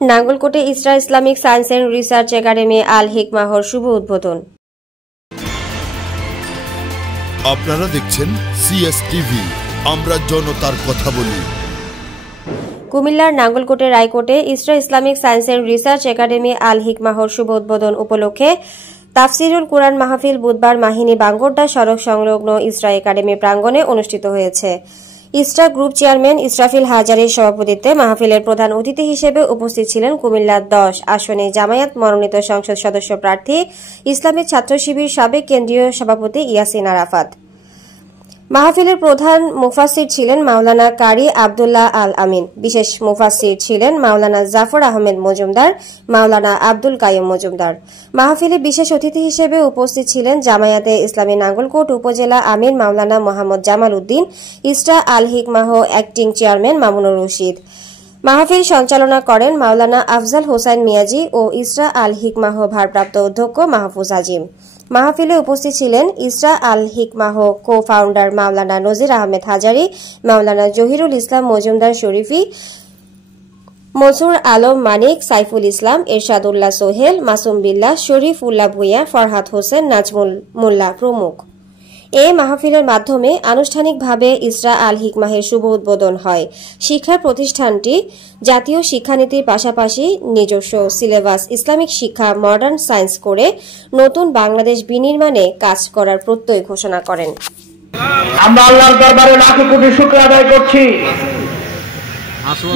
নাঙ্গলকোটে Isra Islamic science and research academy Al হিকমাহর শুভ উদ্বোধন। আপনারা দেখছেন সিএসটিভি, আমরা জনতার কথা বলি। কুমিল্লার নাঙ্গলকোটের রায়কোটে Isra Islamic science and research academy Al হিকমাহর শুভ উদ্বোধন উপলক্ষে তাফসিরুল কুরআন মাহফিল বুধবার মাহিনী বাঙ্গোরডা সড়ক সংলগ্ন ইসরা একাডেমি প্রাঙ্গণে অনুষ্ঠিত হয়েছে। ইসরা গ্রুপ চেয়ারম্যান ইসরাফিল হাজারীর সভাপতিত্বে মাহফিলের প্রধান অতিথি হিসেবে উপস্থিত ছিলেন কুমিল্লা 10 আসনে জামায়াত মনোনীত সংসদ সদস্য প্রার্থী ইসলামী ছাত্র শিবির সাবেক কেন্দ্রীয় সভাপতি ইয়াসিন আরাফাত। মাহফিলের প্রধান মুফাসসির ছিলেন মাওলানা কারি আব্দুল্লাহ আল আমিন। বিশেষ মুফাসসির ছিলেন মাওলানা জাফর আহমেদ মজুমদার, মাওলানা আব্দুল কাইয়ুম মজুমদার। মাহফিলে বিশেষ অতিথি হিসেবে উপস্থিত ছিলেন জামায়াতে ইসলামী নাঙ্গলকোট উপজেলা আমির মাওলানা মোহাম্মদ জামাল উদ্দিন, ইসরা আল হিকমাহ অ্যাক্টিং চেয়ারম্যান মামুনুর রশিদ। মাহফিল সঞ্চালনা করেন মাওলানা আফজাল হোসেন মিয়াজি ও ইসরা আল হিকমাহ ভারপ্রাপ্ত অধ্যক্ষ মাহফুজ আজিম। মাহফিলে উপস্থিত ছিলেন ইসরা আল হিকমাহ কো ফাউন্ডার মাওলানা নজির আহমেদ হাজারী, মাওলানা জহিরুল ইসলাম মজুমদার শরীফী, মনসুর আলম মানিক, সাইফুল ইসলাম, এরশাদুল্লাহ সোহেল, মাসুম বিল্লাহ, শরীফ উল্লাহ ভুঁইয়া, ফরহাদ হোসেন, নাজমুল মোল্লা প্রমুখ। এই মাহফিলের মাধ্যমে আনুষ্ঠানিকভাবে ইসরা আল হিকমাহের শুভ উদ্বোধন হয়। শিক্ষা প্রতিষ্ঠানটি জাতীয় শিক্ষানীতির পাশাপাশি নিজস্ব সিলেবাস ইসলামিক শিক্ষা মডার্ন সায়েন্স করে নতুন বাংলাদেশ বিনির্মাণে কাজ করার প্রত্যয় ঘোষণা করেন। আমরা আল্লাহর দরবারে লাখো কোটি শুকর আদায় করছি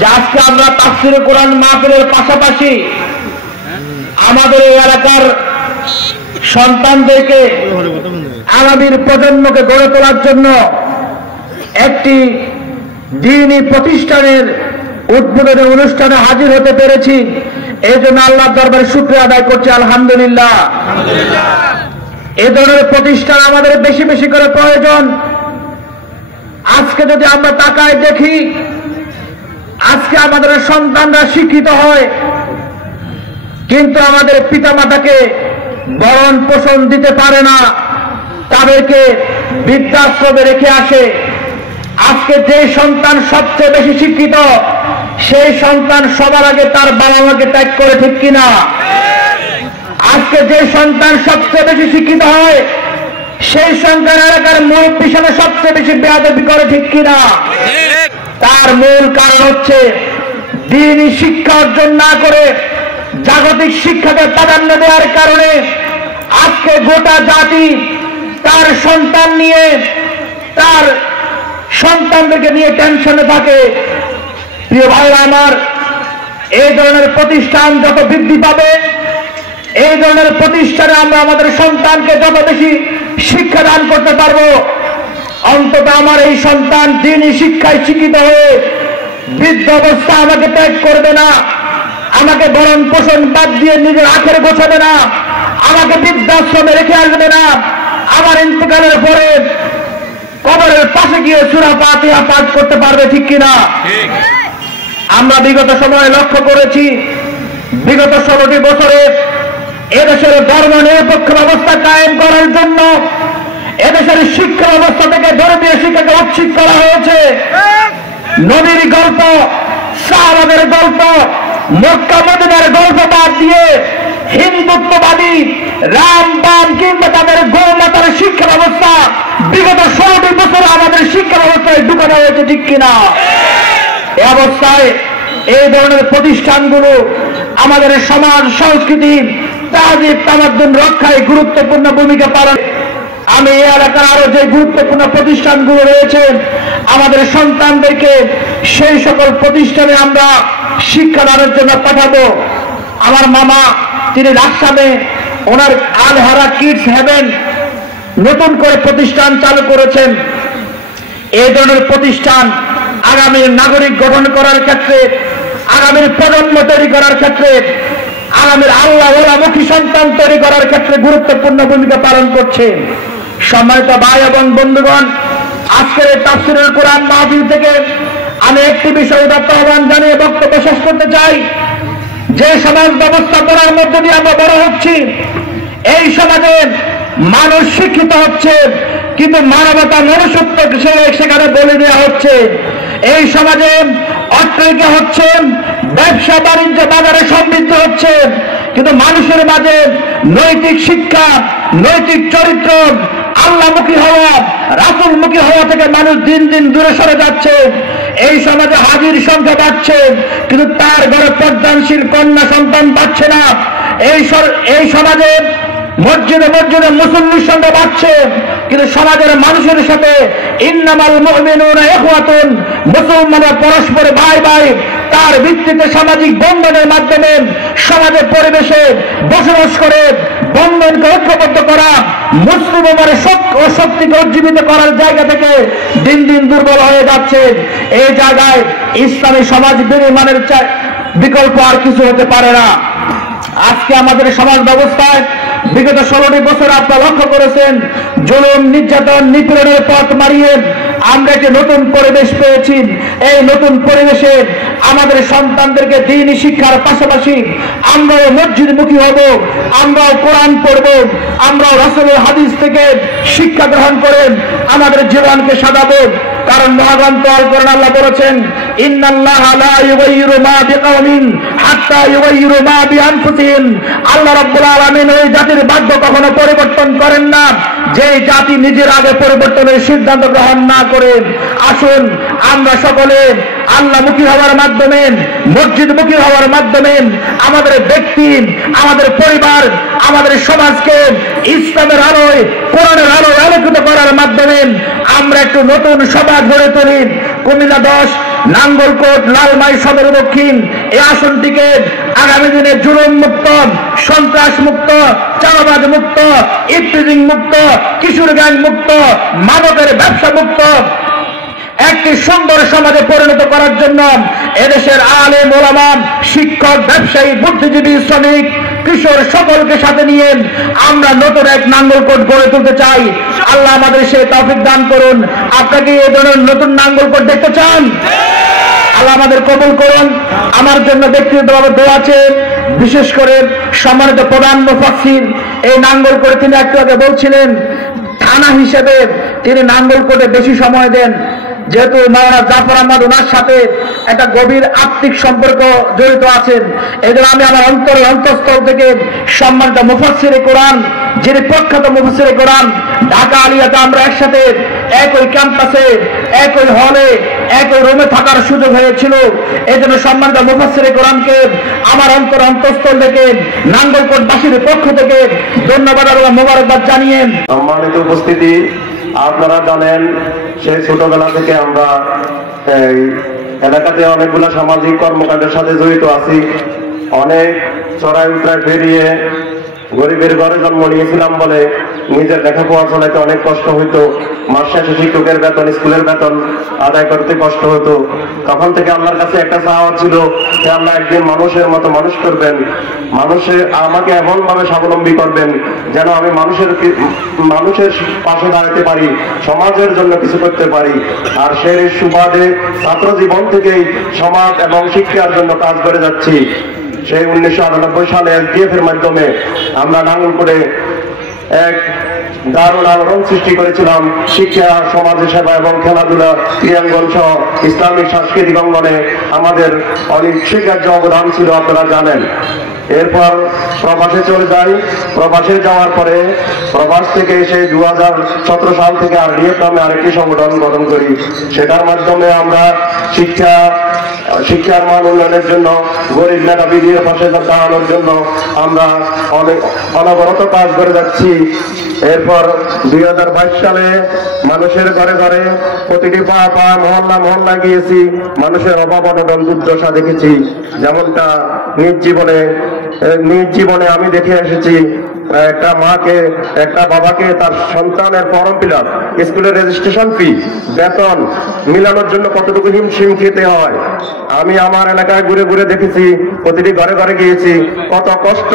যে আজকে আমরা তাফসীরে কোরআন মাহফিলের পাশাপাশি আমাদের এই এলাকার সন্তানদেরকে আগামীর প্রজন্মকে গড়ে তোলার জন্য একটি দ্বীনি প্রতিষ্ঠানের উদ্বোধনী অনুষ্ঠানে হাজির হতে পেরেছি। এই জন্য আল্লাহর দরবারে শুকরিয়া আদায় করছি, আলহামদুলিল্লাহ। এই ধরনের প্রতিষ্ঠান আমাদের বেশি বেশি করে প্রয়োজন। আজকে যদি আমরা তাকায় দেখি, আজকে আমাদের সন্তানরা শিক্ষিত হয় কিন্তু আমাদের পিতামাতাকে ভরণ পোষণ দিতে পারে না, তাদেরকে বৃদ্ধাশ্রমে রেখে আসে। আজকে যে সন্তান সবচেয়ে বেশি শিক্ষিত সেই সন্তান সবার আগে তার বাবা মাকে ত্যাগ করে, ঠিক কিনা? আজকে যে সন্তান সবচেয়ে বেশি শিক্ষিত হয় সেই সন্তান এলাকার মুরব্বির সাথে সবচেয়ে বেশি বেয়াদবি করে, ঠিক কিনা? তার মূল কারণ হচ্ছে দ্বীনি শিক্ষা অর্জন না করে জাগতিক শিক্ষাকে প্রাধান্য দেওয়ার কারণে আজকে গোটা জাতি তার সন্তান নিয়ে, তার সন্তানদেরকে নিয়ে টেনশনে থাকে। প্রিয় ভাইরা আমার, এই ধরনের প্রতিষ্ঠান যত বৃদ্ধি পাবে, এই ধরনের প্রতিষ্ঠানে আমরা আমাদের সন্তানকে যত বেশি শিক্ষা দান করতে পারবো, অন্তত আমার এই সন্তান দ্বীনি শিক্ষায় শিক্ষিত হয়ে বৃদ্ধ অবস্থা আমাকে ত্যাগ করবে না, আমাকে ভরণ পোষণ বাদ দিয়ে নিজের আখেরে গোছাবে না, আমাকে বৃদ্ধাশ্রমে রেখে আসবে না, আমার ইন্তেকালের পরে কবরের পাশে গিয়ে সূরা ফাতিহা পাঠ করতে পারবে, ঠিক কিনা? আমরা বিগত সময়ে লক্ষ্য করেছি, বিগত 16টি বছরে এদেশের ধর্ম নিরপেক্ষ ব্যবস্থা কায়েম করার জন্য এদেশের শিক্ষা ব্যবস্থা থেকে ধর্মীয় শিক্ষাকে উচ্ছেদ করা হয়েছে। নবীর গল্প, সাহাবাদের গল্প, মক্কা মদিনার গল্প বাদ দিয়ে হিন্দুত্ববাদী রামবান কিংবা তাদের গৌমাতার শিক্ষা ব্যবস্থা বিগত 16টি বছর আমাদের শিক্ষা ব্যবস্থায় ঢুকানো হয়েছে, ঠিক কিনা? এই অবস্থায় এই ধরনের প্রতিষ্ঠানগুলো আমাদের সমাজ সংস্কৃতি তাজিব তামাদ্দুন রক্ষায় গুরুত্বপূর্ণ ভূমিকা পালন। আমি এই এলাকার আরো যে গুরুত্বপূর্ণ প্রতিষ্ঠানগুলো রয়েছে আমাদের সন্তানদেরকে সেই সকল প্রতিষ্ঠানে আমরা শিক্ষাদানের জন্য পাঠাবো। আমার মামা তিনি রাজশাহীতে ওনার আলহারা কিডস হেভেন নতুন করে প্রতিষ্ঠান চালু করেছেন। এই ধরনের প্রতিষ্ঠান আগামীর নাগরিক গঠন করার ক্ষেত্রে, আগামীর প্রজন্ম তৈরি করার ক্ষেত্রে, আগামীর আল্লাহমুখী সন্তান তৈরি করার ক্ষেত্রে গুরুত্বপূর্ণ ভূমিকা পালন করছে। সম্মানিত ভাই এবং বন্ধুগণ, আজকের তাফসীরুল কুরআন মাহফিল থেকে আমি একটি বিষয় আহ্বান জানিয়ে বক্তব্য শেষ করতে চাই। যে সমাজ ব্যবস্থাপনার মধ্যে দিয়ে আমরা বড় হচ্ছি, এই সমাজে মানুষ শিক্ষিত হচ্ছে কিন্তু মানবতা মনুষ্যত্ব সেখানে বলে দেওয়া হচ্ছে। এই সমাজে অট্টালিকা হচ্ছে, ব্যবসা বাণিজ্য বাজারে সমৃদ্ধ হচ্ছে, কিন্তু মানুষের মাঝে নৈতিক শিক্ষা, নৈতিক চরিত্র, আল্লাহমুখী হওয়া, রাসূলমুখী হওয়া থেকে মানুষ দিন দিন দূরে সরে যাচ্ছে। এই সমাজে হাজির সংখ্যা বাড়ছে, কিন্তু তার ঘরে প্রদানশীল কন্যা সন্তান পাচ্ছে না। এই সমাজে মসজিদে মসজিদে মুসল্লির সংখ্যা বাড়ছে, কিন্তু সমাজের মানুষের সাথে ইন্নামাল মুমিনুনা ইখওয়াতুন, মুসলমানরা পরস্পর ভাই ভাই, তার ভিত্তিতে সামাজিক বন্ধনের মাধ্যমে সমাজের পরিবেশে বসবাস করে বন্ধনকে ঐক্যবদ্ধ করা, মুসলিম উম্মার শক্তিকে উজ্জীবিত করার জায়গা থেকে দিন দিন দুর্বল হয়ে যাচ্ছে। এই জায়গায় ইসলামী সমাজ বিনির্মাণের বিকল্প আর কিছু হতে পারে না। আজকে আমাদের সমাজ ব্যবস্থায় বিগত 16টি বছর আপনারা লক্ষ্য করেছেন, জুলুম, নির্যাতন, নিপীড়নের পথ মারিয়ে আমরা একটি নতুন পরিবেশ পেয়েছি। এই নতুন পরিবেশে আমাদের সন্তানদেরকে দ্বীনি শিক্ষার পাশাপাশি আমরাও মসজিদমুখী হব, আমরাও কোরআন পড়ব, আমরাও রাসূলের হাদিস থেকে শিক্ষা গ্রহণ করে আমাদের জীবনকে সাজাবো। কারণ মহাগ্রন্থ আল কোরআন আল্লাহ বলেছেন, ইন্নাল্লাহা লা ইউগাইয়িরু মা বিকাওমিন হাত্তা ইউগাইয়িরু মা বিআনফুসিহিম। আল্লাহ রাব্বুল আলামিন ওই জাতির ভাগ্য কখনো পরিবর্তন করেন না যে জাতি নিজের আগে পরিবর্তনের সিদ্ধান্ত গ্রহণ না করে। আসুন আমরা সকলে আল্লাহমুখী হওয়ার মাধ্যমে, মসজিদমুখী হওয়ার মাধ্যমে আমাদের ব্যক্তি, আমাদের পরিবার, আমাদের সমাজকে ইসলামের আলোয়, কোরআনের আলোয় আলোকিত করার মাধ্যমে আমরা একটু নতুন সমাজ গড়ে তুলি। কুমিল্লা 10, নাঙ্গলকোট, লালমাই সদর দক্ষিণ এই আসনটিকে আগামী দিনে জুলুম মুক্ত, সন্ত্রাস মুক্ত, চাঁদাবাজ মুক্ত, ইফতিজিং মুক্ত, কিশোর গ্যাং মুক্ত, মাদকের ব্যবসা মুক্ত একটি সুন্দর সমাজে পরিণত করার জন্য এদেশের আলেম, ওলামা, শিক্ষক, ব্যবসায়ী, বুদ্ধিজীবী, শ্রমিক, কিশোর সকলকে সাথে নিয়ে আমরা নতুন এক নাঙ্গলকোট গড়ে তুলতে চাই। আল্লাহ আমাদের সেই তৌফিক দান করুন। আপনাকে এই ধরনের নতুন নাঙ্গলকোট দেখতে চান? আল্লাহ আমাদের কবুল করুন। আমার জন্য ব্যক্তিগতভাবে দোয়া আছে, বিশেষ করে সম্মানিত প্রধান মুফাসসির এই নাঙ্গলকোটে তিনি একটু আগে বলছিলেন থানা হিসেবে তিনি নাঙ্গলকোটে বেশি সময় দেন, যেহেতু মাওলানা জাফর আহমদ ওনার সাথে একটা গভীর আত্মিক সম্পর্ক জড়িত আছেন। এই জন্য আমি আমার অন্তঃস্থল থেকে সম্মানিত মুফাসসিরে কোরআন, যিনি প্রখ্যাত মুফাসসিরে কোরআন, ঢাকা আলিয়াতে আমরা একসাথে একই ক্যাম্পাসে, একই হলে, একই রুমে থাকার সুযোগ হয়েছিল। এই জন্য সম্মানিত মুফাসসিরে কোরআনকে আমার অন্তঃস্থল থেকে নাঙ্গলকোটবাসীর পক্ষ থেকে ধন্যবাদ এবং মোবারকবাদ জানিয়ে সম্মানিত উপস্থিতি, আপনারা জানেন সেই ছোটবেলা থেকে আমরা এই এলাকাতে অনেকগুলো সামাজিক কর্মকাণ্ডের সাথে জড়িত আছি। অনেক চড়াই উতরাই পেরিয়ে গরিবের ঘরে জন্ম নিয়েছিলাম বলে নিজের লেখাপড়া চালাইতে অনেক কষ্ট হইতো। মাস শেষে শিক্ষকের বেতন, স্কুলের বেতন আদায় করতে কষ্ট হতো। তখন থেকে আল্লাহর কাছে একটা চাওয়া ছিল যে আল্লাহ একদিন মানুষের মতো মানুষ করবেন, মানুষের আমাকে এমন ভাবে স্বাবলম্বী করবেন যেন আমি মানুষের পাশে দাঁড়াতে পারি, সমাজের জন্য কিছু করতে পারি। আর সেই সুবাদে ছাত্র জীবন থেকেই সমাজ এবং শিক্ষার জন্য কাজ করে যাচ্ছি। সেই 1998 সালে SDF এর মাধ্যমে আমরা নাঙ্গলকোটে এক দারুণ আলোড়ন সৃষ্টি করেছিলাম। শিক্ষা, সমাজের সেবা এবং খেলাধুলা, ক্রীড়াঙ্গন সহ ইসলামিক সাংস্কৃতিক অঙ্গনে আমাদের অনেক স্বীকার্য অবদান ছিল, আপনারা জানেন। এরপর প্রবাসে চলে যাই। প্রবাসে যাওয়ার পরে প্রবাস থেকে এসে 2017 সাল থেকে RDF নামে আরেকটি সংগঠন গঠন করি। সেটার মাধ্যমে আমরা শিক্ষার মান উন্নয়নের জন্য, গরিব মেধাবীদের পাশে দাঁড়ানোর জন্য আমরা অনবরত কাজ করে যাচ্ছি। এরপর 2022 সালে মানুষের ঘরে ঘরে প্রতিটি মহল্লা গিয়েছি, মানুষের অভাব অনটন দুর্দশা দেখেছি। যেমনটা নিজ জীবনে আমি দেখে এসেছি, একটা মাকে, একটা বাবাকে তার সন্তানের ফর্ম ফিল আপ, স্কুলের রেজিস্ট্রেশন ফি, বেতন মিলানোর জন্য কতটুকু হিমশিম খেতে হয়। আমি আমার এলাকায় ঘুরে ঘুরে দেখেছি, প্রতিটি ঘরে ঘরে গিয়েছি, কত কষ্ট,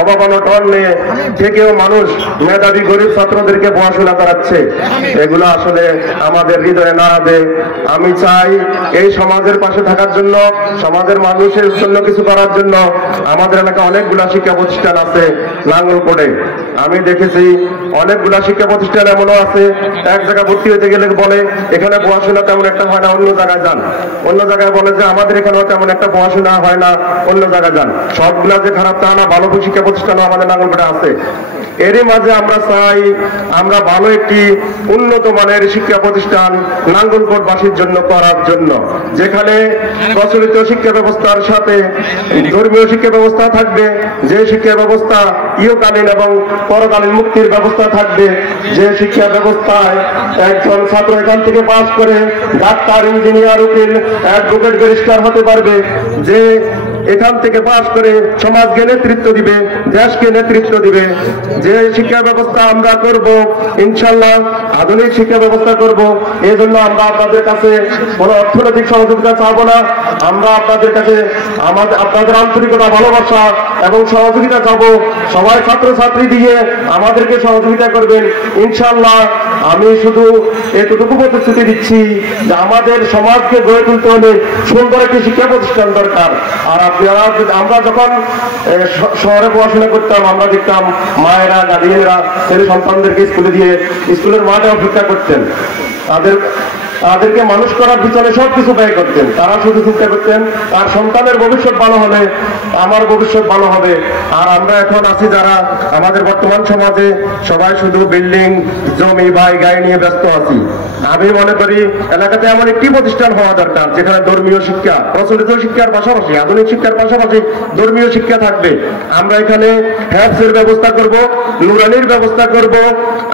অভাব অনটন নিয়ে থেকেও মানুষ মেধাবী গরিব ছাত্রদেরকে পড়াশোনা করাচ্ছে। এগুলো আসলে আমাদের হৃদয়ে নাড়াবে। আমি চাই এই সমাজের পাশে থাকার জন্য, সমাজের মানুষের জন্য কিছু করার জন্য। আমাদের এলাকায় অনেকগুলা শিক্ষা প্রতিষ্ঠান আছে নাঙ্গলকোটে। আমি দেখেছি অনেকগুলা শিক্ষা প্রতিষ্ঠান এমনও আছে এক জায়গায় ভর্তি হতে গেলে বলে এখানে পড়াশোনা তেমন একটা হয় না, অন্য জায়গায় যান। অন্য জায়গায় বলে যে আমাদের এখানেও তেমন একটা পড়াশোনা হয় না, অন্য জায়গায় যান। সবগুলা যে খারাপ তা না, ভালো শিক্ষা প্রতিষ্ঠানও আমাদের নাঙ্গলকোটে আছে। এরই মাঝে আমরা চাই আমরা ভালো একটি উন্নত মানের শিক্ষা প্রতিষ্ঠান নাঙ্গলকোটবাসীর জন্য করার জন্য, যেখানে প্রচলিত শিক্ষা ব্যবস্থার সাথে ধর্মীয় শিক্ষা ব্যবস্থা থাকবে, যে শিক্ষা ব্যবস্থা ইহকালীন এবং পরকালীন মুক্তির ব্যবস্থা থাকবে, যে শিক্ষা ব্যবস্থায় একজন ছাত্র এখান থেকে পাস করে ডাক্তার, ইঞ্জিনিয়ার, উকিল, অ্যাডভোকেট, ব্যারিস্টার হতে পারবে, যে এখান থেকে পাস করে সমাজকে নেতৃত্ব দিবে, দেশকে নেতৃত্ব দিবে। যে শিক্ষা ব্যবস্থা আমরা করব ইনশাল্লাহ আধুনিক শিক্ষা ব্যবস্থা করব। এই জন্য আমরা আপনাদের কাছে কোনো অর্থনৈতিক সহযোগিতা চাবো না, আমরা আপনাদের কাছে আপনাদের আন্তরিকতা, ভালোবাসা এবং সহযোগিতা চাবো। সবাই ছাত্রছাত্রী দিয়ে আমাদেরকে সহযোগিতা করবেন ইনশাল্লাহ। আমি শুধু এতটুকু প্রতিশ্রুতি দিচ্ছি যে আমাদের সমাজকে গড়ে তুলতে হলে সুন্দর একটি শিক্ষা প্রতিষ্ঠান দরকার। আর আমরা যখন শহরে পড়াশোনা করতাম আমরা দেখতাম মায়েরা, গার্ডিয়ানরা ছেলে সন্তানদেরকে স্কুলে দিয়ে স্কুলের মাঠে অপেক্ষা করতেন, তাদেরকে মানুষ করার পিছনে সবকিছু ব্যয় করতেন। তারা শুধু চিন্তা করতেন তার সন্তানের ভবিষ্যৎ ভালো হলে আমার ভবিষ্যৎ ভালো হবে। আর আমরা এখন আছি যারা আমাদের বর্তমান সমাজে সবাই শুধু বিল্ডিং, জমি, বাড়ি, গাড়ি নিয়ে ব্যস্ত আছি। আমি মনে করি এলাকাতে এমন একটি প্রতিষ্ঠান হওয়া দরকার যেখানে ধর্মীয় শিক্ষা, প্রচলিত শিক্ষার পাশাপাশি আধুনিক শিক্ষার পাশাপাশি ধর্মীয় শিক্ষা থাকবে। আমরা এখানে হ্যাফজের ব্যবস্থা করব, নুরানির ব্যবস্থা করব,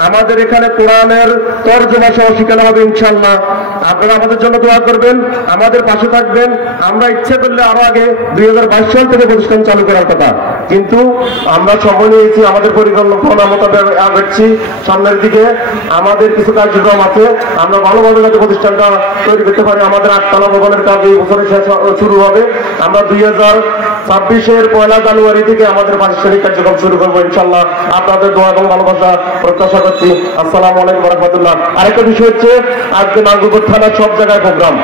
আমাদের এখানে কোরআনের তরজমা সহ শেখানো হবে ইনশাআল্লাহ। আপনারা আমাদের জন্য দোয়া করবেন, আমাদের পাশে থাকবেন। আমরা ইচ্ছে করলে আরো আগে 2022 সাল থেকে প্রতিষ্ঠান চালু করার কথা, কিন্তু আমরা সময় নিয়েছি, আমাদের পরিকল্পনা মোতাবেক আগাচ্ছি সামনের দিকে। আমাদের কিছু কার্যক্রম আছে, আমরা ভালোভাবে যাতে প্রতিষ্ঠানটা তৈরি করতে পারি। আমাদের 8 তলা ভবনের কাজ এই বছরে শুরু হবে। আমরা 2026-এর 1 জানুয়ারি থেকে আমাদের প্রাতিষ্ঠানিক কার্যক্রম শুরু করবো ইনশাল্লাহ। আপনাদের দোয়া এবং ভালোবাসা প্রত্যাশা করছি। আসসালামু আলাইকুম ওয়া রাহমাতুল্লাহ। আরেকটা বিষয় হচ্ছে আজকে নাঙ্গলকোট থানার সব জায়গায় প্রোগ্রাম,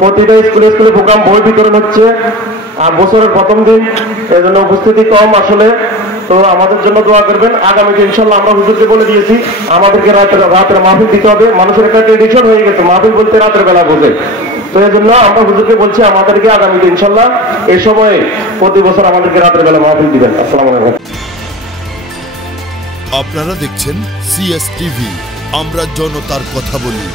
প্রতিটা স্কুলে স্কুলে প্রোগ্রাম, বই বিতরণ হচ্ছে। আর বছরের প্রথম দিন, এই জন্য উপস্থিতি কম আসলে, তো আমাদের জন্য দোয়া করবেন। আগামীতে ইনশাল্লাহ আমরা হুজুরকে বলে দিয়েছি আমাদেরকে রাতের মাহফিল দিতে হবে। মানুষের একটা ট্রেডিশন হয়ে গেছে মাহফিল বলতে রাতের বেলা বোঝে, তো এই জন্য আমরা হুজুরকে বলছি আমাদেরকে আগামীতে ইনশাল্লাহ এই সময়ে প্রতি বছর আমাদেরকে রাতের বেলা মাহফিল দিবেন। আসসালামু আলাইকুম। আপনারা দেখছেন CS টিভি, আমরা জনতার কথা বলি।